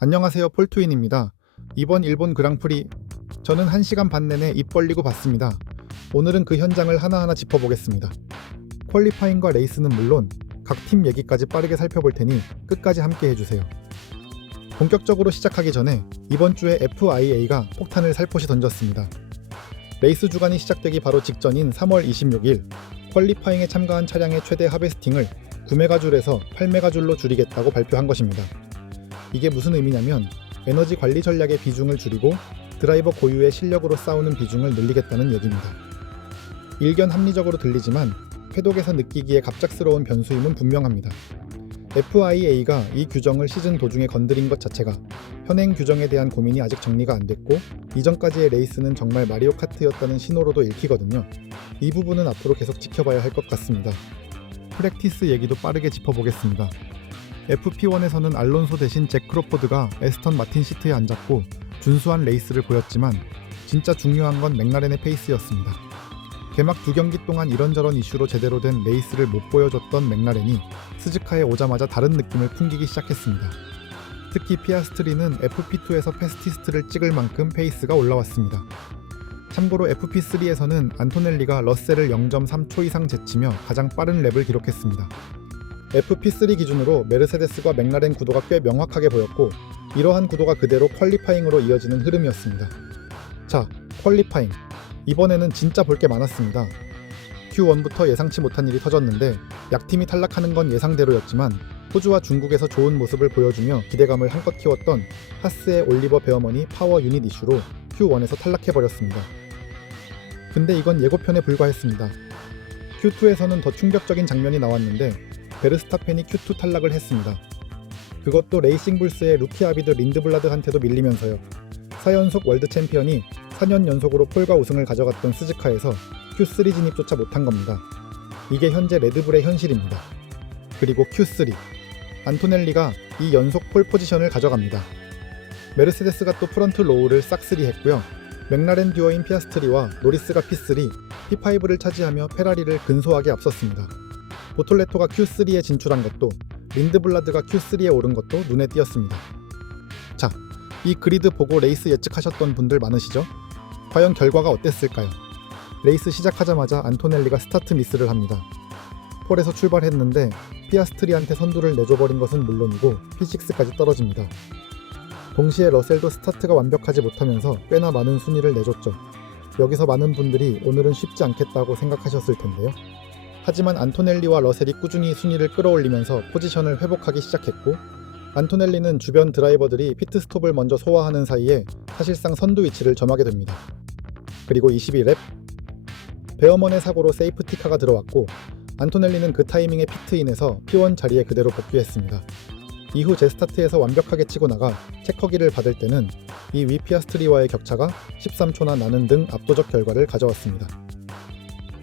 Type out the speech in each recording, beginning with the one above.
안녕하세요, 폴트윈입니다. 이번 일본 그랑프리 저는 1시간 반 내내 입 벌리고 봤습니다. 오늘은 그 현장을 하나하나 짚어보겠습니다. 퀄리파잉과 레이스는 물론 각 팀 얘기까지 빠르게 살펴볼 테니 끝까지 함께 해주세요. 본격적으로 시작하기 전에 이번 주에 FIA가 폭탄을 살포시 던졌습니다. 레이스 주간이 시작되기 바로 직전인 3월 26일 퀄리파잉에 참가한 차량의 최대 하베스팅을 9메가줄에서 8메가줄로 줄이겠다고 발표한 것입니다. 이게 무슨 의미냐면 에너지 관리 전략의 비중을 줄이고 드라이버 고유의 실력으로 싸우는 비중을 늘리겠다는 얘기입니다. 일견 합리적으로 들리지만 회독에서 느끼기에 갑작스러운 변수임은 분명합니다. FIA가 이 규정을 시즌 도중에 건드린 것 자체가 현행 규정에 대한 고민이 아직 정리가 안 됐고 이전까지의 레이스는 정말 마리오 카트였다는 신호로도 읽히거든요. 이 부분은 앞으로 계속 지켜봐야 할 것 같습니다. 프랙티스 얘기도 빠르게 짚어보겠습니다. FP1에서는 알론소 대신 잭 크로포드가 에스턴 마틴 시트에 앉았고 준수한 레이스를 보였지만 진짜 중요한 건 맥라렌의 페이스였습니다. 개막 2경기 동안 이런저런 이슈로 제대로 된 레이스를 못 보여줬던 맥라렌이 스즈카에 오자마자 다른 느낌을 풍기기 시작했습니다. 특히 피아스트리는 FP2에서 패스티스트를 찍을 만큼 페이스가 올라왔습니다. 참고로 FP3에서는 안토넬리가 러셀을 0.3초 이상 제치며 가장 빠른 랩을 기록했습니다. FP3 기준으로 메르세데스과 맥라렌 구도가 꽤 명확하게 보였고 이러한 구도가 그대로 퀄리파잉으로 이어지는 흐름이었습니다. 자, 퀄리파잉. 이번에는 진짜 볼 게 많았습니다. Q1부터 예상치 못한 일이 터졌는데 약팀이 탈락하는 건 예상대로였지만 호주와 중국에서 좋은 모습을 보여주며 기대감을 한껏 키웠던 하스의 올리버 베어먼이 파워 유닛 이슈로 Q1에서 탈락해버렸습니다. 근데 이건 예고편에 불과했습니다. Q2에서는 더 충격적인 장면이 나왔는데 베르스타펜이 Q2 탈락을 했습니다. 그것도 레이싱불스의 루키 아비드 린드블라드한테도 밀리면서요. 4연속 월드 챔피언이 4년 연속으로 폴과 우승을 가져갔던 스즈카에서 Q3 진입조차 못한 겁니다. 이게 현재 레드불의 현실입니다. 그리고 Q3 안토넬리가 이 연속 폴 포지션을 가져갑니다. 메르세데스가 또 프런트 로우를 싹쓸이 했고요. 맥라렌 듀오인 피아스트리와 노리스가 P3, P5를 차지하며 페라리를 근소하게 앞섰습니다. 보톨레토가 Q3에 진출한 것도 린드블라드가 Q3에 오른 것도 눈에 띄었습니다. 자, 이 그리드 보고 레이스 예측하셨던 분들 많으시죠? 과연 결과가 어땠을까요? 레이스 시작하자마자 안토넬리가 스타트 미스를 합니다. 폴에서 출발했는데 피아스트리한테 선두를 내줘버린 것은 물론이고 P6까지 떨어집니다. 동시에 러셀도 스타트가 완벽하지 못하면서 꽤나 많은 순위를 내줬죠. 여기서 많은 분들이 오늘은 쉽지 않겠다고 생각하셨을 텐데요. 하지만 안토넬리와 러셀이 꾸준히 순위를 끌어올리면서 포지션을 회복하기 시작했고 안토넬리는 주변 드라이버들이 피트스톱을 먼저 소화하는 사이에 사실상 선두 위치를 점하게 됩니다. 그리고 22랩 베어먼의 사고로 세이프티카가 들어왔고 안토넬리는 그 타이밍에 피트인에서 P1 자리에 그대로 복귀했습니다. 이후 제스타트에서 완벽하게 치고 나가 체커기를 받을 때는 이 위 피아스트리와의 격차가 13초나 나는 등 압도적 결과를 가져왔습니다.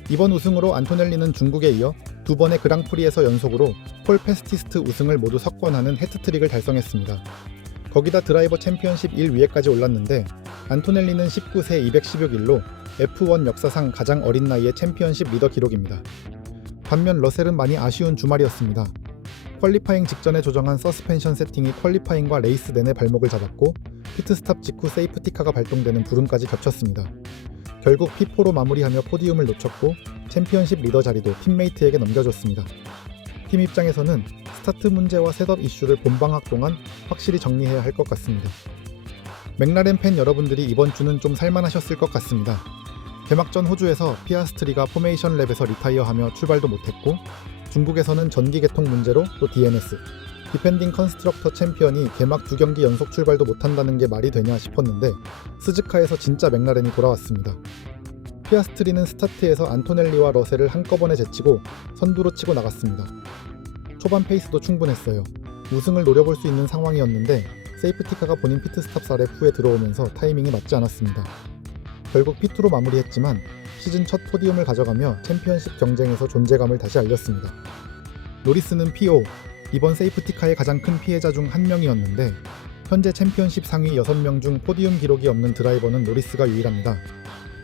이번 우승으로 안토넬리는 중국에 이어 2번의 그랑프리에서 연속으로 폴 패스티스트 우승을 모두 석권하는 해트트릭을 달성했습니다. 거기다 드라이버 챔피언십 1위에까지 올랐는데 안토넬리는 19세 216일로 F1 역사상 가장 어린 나이의 챔피언십 리더 기록입니다. 반면 러셀은 많이 아쉬운 주말이었습니다. 퀄리파잉 직전에 조정한 서스펜션 세팅이 퀄리파잉과 레이스 내내 발목을 잡았고 피트스탑 직후 세이프티카가 발동되는 불운까지 겹쳤습니다. 결국 P4로 마무리하며 포디움을 놓쳤고 챔피언십 리더 자리도 팀메이트에게 넘겨줬습니다. 팀 입장에서는 스타트 문제와 셋업 이슈를 본방학 동안 확실히 정리해야 할 것 같습니다. 맥라렌 팬 여러분들이 이번 주는 좀 살만하셨을 것 같습니다. 개막전 호주에서 피아스트리가 포메이션 랩에서 리타이어하며 출발도 못했고 중국에서는 전기 개통 문제로 또 DNS, 디펜딩 컨스트럭터 챔피언이 개막 2경기 연속 출발도 못한다는 게 말이 되냐 싶었는데 스즈카에서 진짜 맥라렌이 돌아왔습니다. 피아스트리는 스타트에서 안토넬리와 러셀을 한꺼번에 제치고 선두로 치고 나갔습니다. 초반 페이스도 충분했어요. 우승을 노려볼 수 있는 상황이었는데 세이프티카가 본인 피트스탑 4랩 후에 들어오면서 타이밍이 맞지 않았습니다. 결국 P2로 마무리했지만 시즌 첫 포디움을 가져가며 챔피언십 경쟁에서 존재감을 다시 알렸습니다. 노리스는 P5, 이번 세이프티카의 가장 큰 피해자 중 한 명이었는데 현재 챔피언십 상위 6명 중 포디움 기록이 없는 드라이버는 노리스가 유일합니다.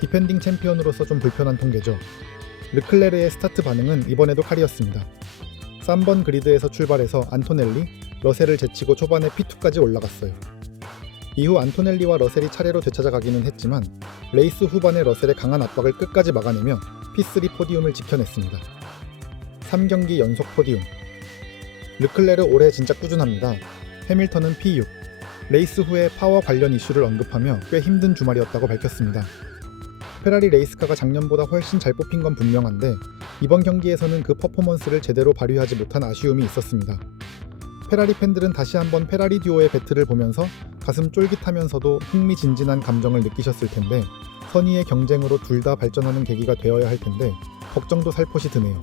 디펜딩 챔피언으로서 좀 불편한 통계죠. 르클레르의 스타트 반응은 이번에도 칼이었습니다. 3번 그리드에서 출발해서 안토넬리, 러셀을 제치고 초반에 P2까지 올라갔어요. 이후 안토넬리와 러셀이 차례로 되찾아가기는 했지만 레이스 후반에 러셀의 강한 압박을 끝까지 막아내며 P3 포디움을 지켜냈습니다. 3경기 연속 포디움. 르클레르 올해 진짜 꾸준합니다. 해밀턴은 P6. 레이스 후에 파워 관련 이슈를 언급하며 꽤 힘든 주말이었다고 밝혔습니다. 페라리 레이스카가 작년보다 훨씬 잘 뽑힌 건 분명한데 이번 경기에서는 그 퍼포먼스를 제대로 발휘하지 못한 아쉬움이 있었습니다. 페라리 팬들은 다시 한번 페라리 듀오의 배틀을 보면서 가슴 쫄깃하면서도 흥미진진한 감정을 느끼셨을 텐데 선의의 경쟁으로 둘 다 발전하는 계기가 되어야 할 텐데 걱정도 살포시 드네요.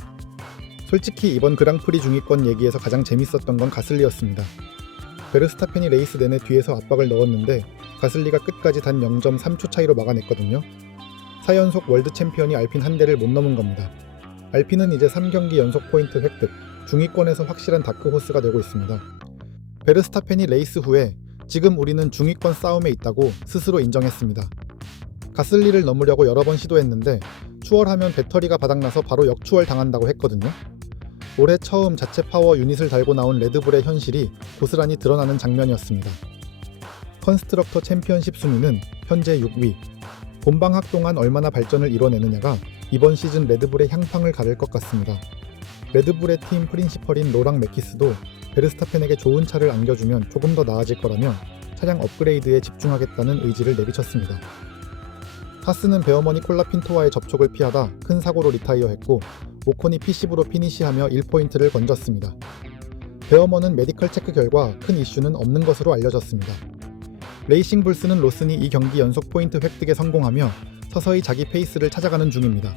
솔직히 이번 그랑프리 중위권 얘기에서 가장 재밌었던 건 가슬리였습니다. 베르스타펜이 레이스 내내 뒤에서 압박을 넣었는데 가슬리가 끝까지 단 0.3초 차이로 막아냈거든요. 4연속 월드 챔피언이 알핀 한 대를 못 넘은 겁니다. 알핀은 이제 3경기 연속 포인트 획득, 중위권에서 확실한 다크호스가 되고 있습니다. 베르스타펜이 레이스 후에 지금 우리는 중위권 싸움에 있다고 스스로 인정했습니다. 가슬리를 넘으려고 여러 번 시도했는데 추월하면 배터리가 바닥나서 바로 역추월 당한다고 했거든요. 올해 처음 자체 파워 유닛을 달고 나온 레드불의 현실이 고스란히 드러나는 장면이었습니다. 컨스트럭터 챔피언십 순위는 현재 6위. 본방학 동안 얼마나 발전을 이뤄내느냐가 이번 시즌 레드불의 향방을 가를 것 같습니다. 레드불의 팀 프린시펄인 로랑 메키스도 베르스타펜에게 좋은 차를 안겨주면 조금 더 나아질 거라며 차량 업그레이드에 집중하겠다는 의지를 내비쳤습니다. 하스는 베어머니 콜라핀토와의 접촉을 피하다 큰 사고로 리타이어했고 오콘이 P10으로 피니시하며 1포인트를 건졌습니다. 베어먼은 메디컬 체크 결과 큰 이슈는 없는 것으로 알려졌습니다. 레이싱 불스는 로슨이 이 경기 연속 포인트 획득에 성공하며 서서히 자기 페이스를 찾아가는 중입니다.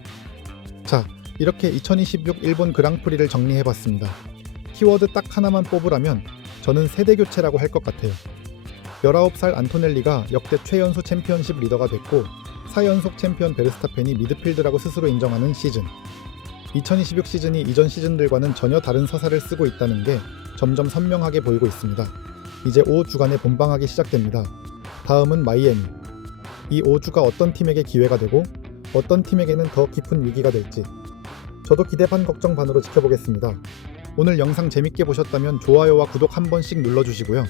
자, 이렇게 2026 일본 그랑프리를 정리해봤습니다. 키워드 딱 하나만 뽑으라면 저는 세대 교체라고 할 것 같아요. 19살 안토넬리가 역대 최연소 챔피언십 리더가 됐고 4연속 챔피언 베르스타펜이 미드필드라고 스스로 인정하는 시즌. 2026 시즌이 이전 시즌들과는 전혀 다른 서사를 쓰고 있다는 게 점점 선명하게 보이고 있습니다. 이제 5주간의 본방학이 시작됩니다. 다음은 마이애미. 이 5주가 어떤 팀에게 기회가 되고 어떤 팀에게는 더 깊은 위기가 될지 저도 기대 반 걱정 반으로 지켜보겠습니다. 오늘 영상 재밌게 보셨다면 좋아요와 구독 한 번씩 눌러주시고요.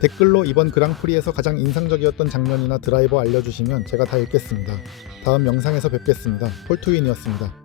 댓글로 이번 그랑프리에서 가장 인상적이었던 장면이나 드라이버 알려주시면 제가 다 읽겠습니다. 다음 영상에서 뵙겠습니다. 폴투윈이었습니다.